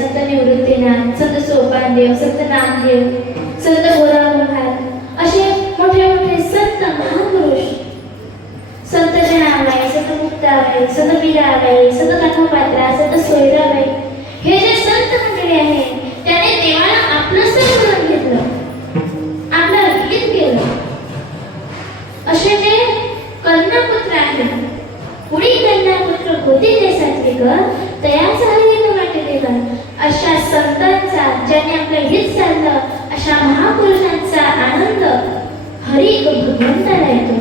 संत निवृत्तीनाथ संत सोपानदेव संत नामदेव संत गोरा महाराज असे मोठे मोठे संत महापुरुष. संत जनाबाई संत मुक्ताबाई संत मीराबाई संत कथापात्रा संत सोयराबाई. हे जे संत मंडळी आहे त्याने देवाला आपलं सर्व म्हणून घेतलं. आपलं अर्पित केलं. असे जे कन्यापुत्र आहेत पुढे कन्यापुत्र होते जे सात्विक तयाचा हरित संतांचा ज्याने आपलं हित साधलं अशा महापुरुषांचा आनंद हरी भगवंताला येतो.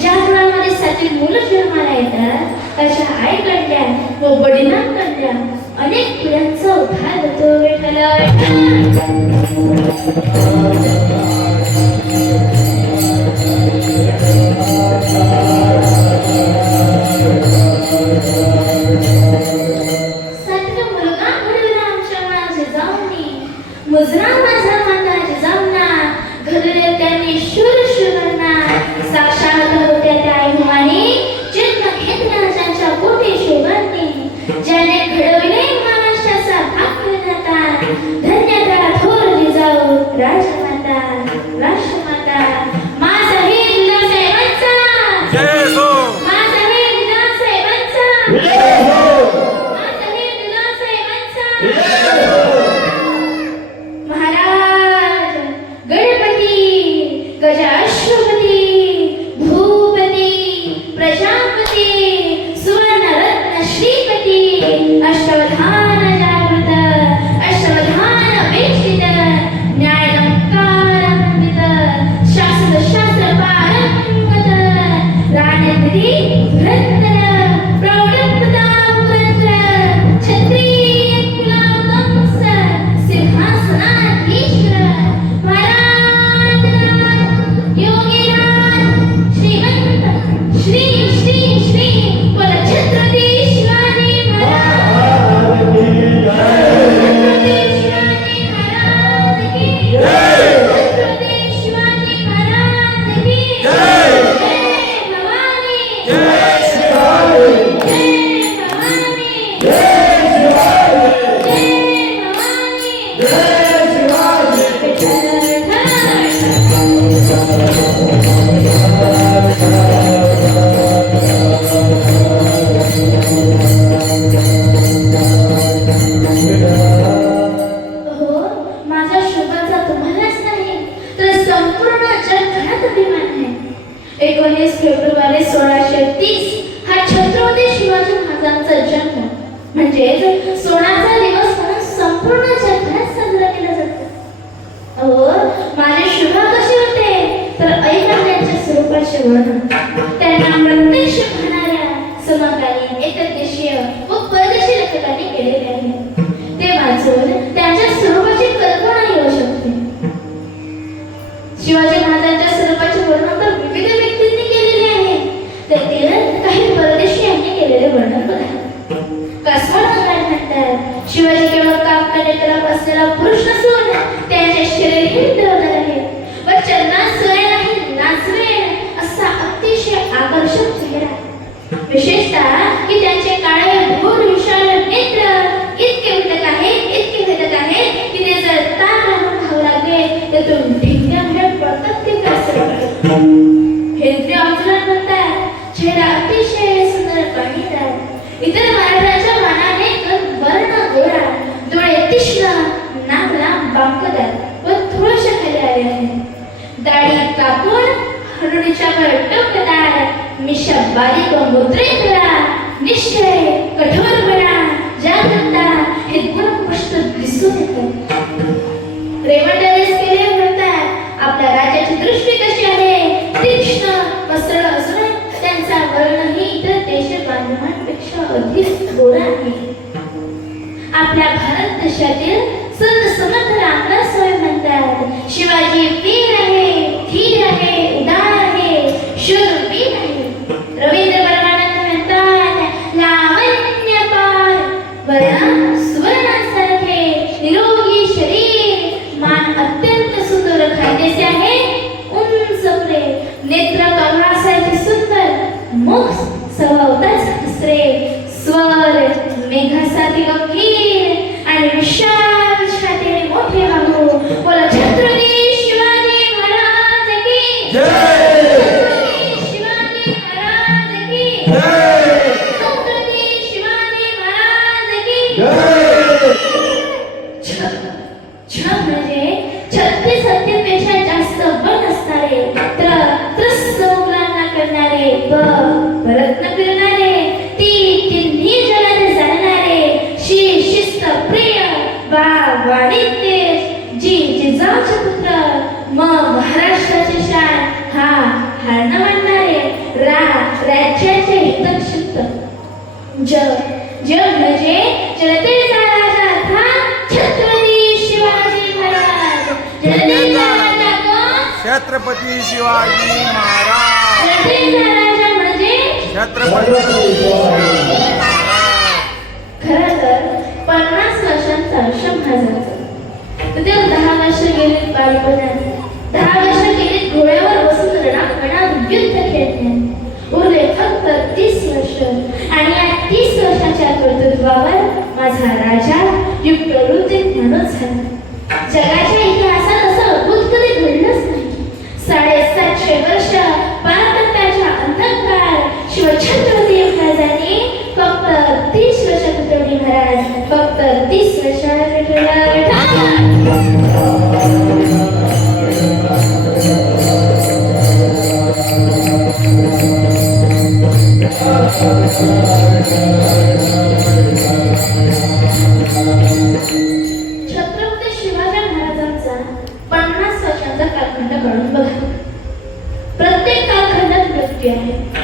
ज्या मुलामध्ये सात्विक मुलं जन्माला येतात अशा आई कडल्या व वडिलांकडल्या अनेक पिढ्यांचा उद्धार होतो विठ्ठल पाणीदार इतर महाराजांच्या मानाने कण वर्ण गोरा डोळे तीक्ष्ण नाक बांकदार व थोडेसे खाली आले आहे दाढी कापून हनुडीच्या वर टोकदार मिशा बारीक व मुद्रेतला निश्चय कठोरपणा जागरूकता हे गुण स्पष्ट दिसून येतात. रेवंडरेस केले म्हणतात आपल्या राजाची दृष्टी कशी बांधवांपेक्षा अधिक गोरा आहे आपल्या भारत देशातील संत समर्थ रामदास स्वामी म्हणतात शिवाजी वीर आहे धीर आहे उदार आहे शूरवीर आहे. रवींद्र परमानंद म्हणतात लावण्य पार वर्ण सुवर्णासारखे निरोगी शरीर मान अत्यंत सुंदर खायदेसे आहे उंच पुढे. नेत्र कमळासारखे सुंदर मुख सभोवताच Suave, me casa. Chhatrapati Shivaji Maharaj. म्हणजे? छत्रपती खर तर पन्नास वर्षांचा शंभर झाला तर ते दहा वर्ष गेले बालपणात. महाराजांनी फक्त तीस वर्ष कुठे महाराज फक्त तीस छत्रपती शिवाजी महाराजांचा पन्नास वर्षांचा कालखंड काढून बघा. प्रत्येक कालखंडात मृत्यू आहे.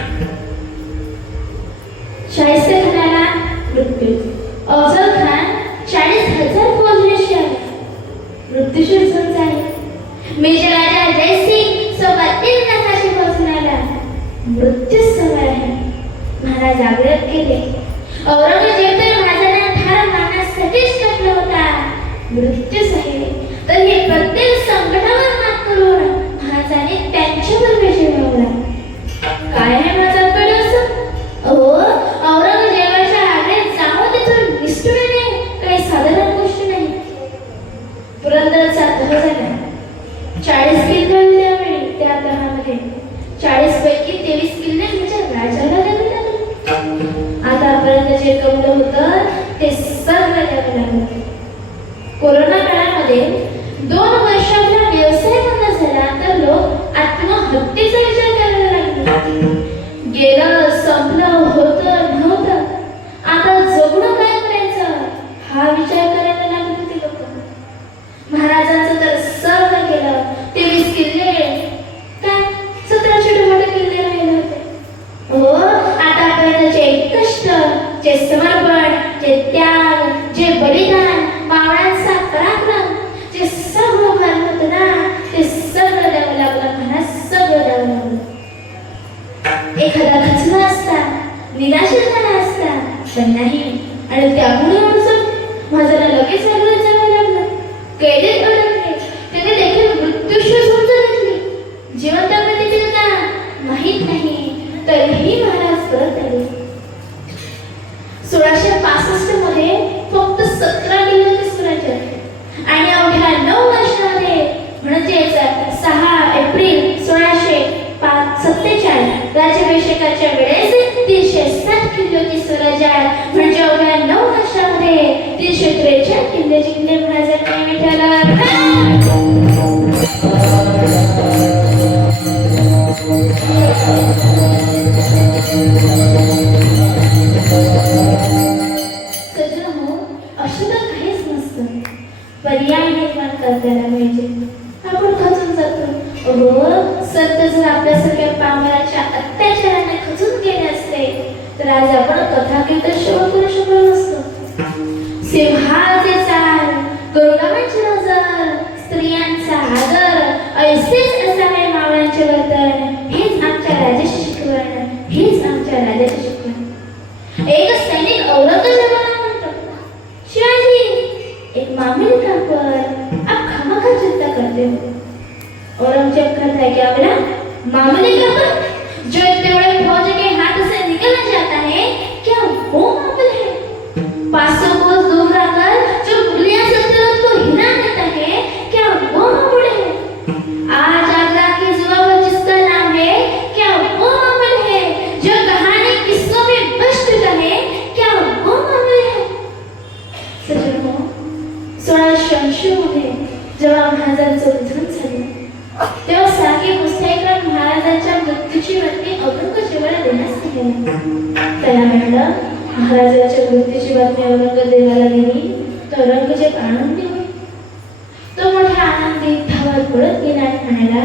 पळत गेला आणि म्हणाला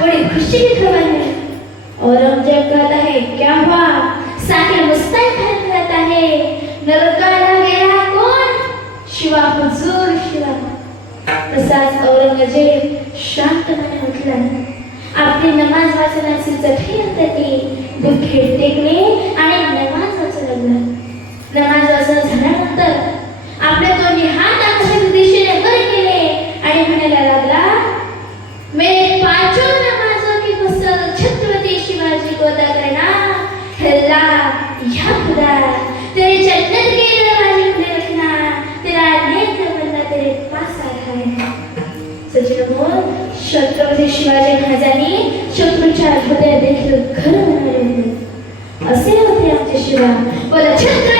बड़ी खुशी की खबर है औरंगजेब कहता है क्या हुआ? साके मुस्तैद घर कहता है नरकाला गया कौन शिवा हुजूर शिवा. तसाच औरंगजेब शांतपणे उठला. आपली नमाज वाचण्याची चठी अंतरली गुडघे टेकले आणि नमाज वाचू लागला. नमाज वाचून झाल्यानंतर आपले दोन्ही हात आकाशाच्या दिशेने वर केले आणि म्हणायला लागला मेरे पांचों नमाजों की फसल छत्रपति शिवाजी को अदा करना है अल्लाह या खुदा तेरे जन्नत के दरवाजे खुले रखना तेरा नेक बंदा तेरे पास आ रहा है सचिन बोल छत्रपती शिवाजी महाराजांनी शत्रूच्या हृदय देखील घर बनवले. होते असे होते आमचे शिवा. बोला छत्र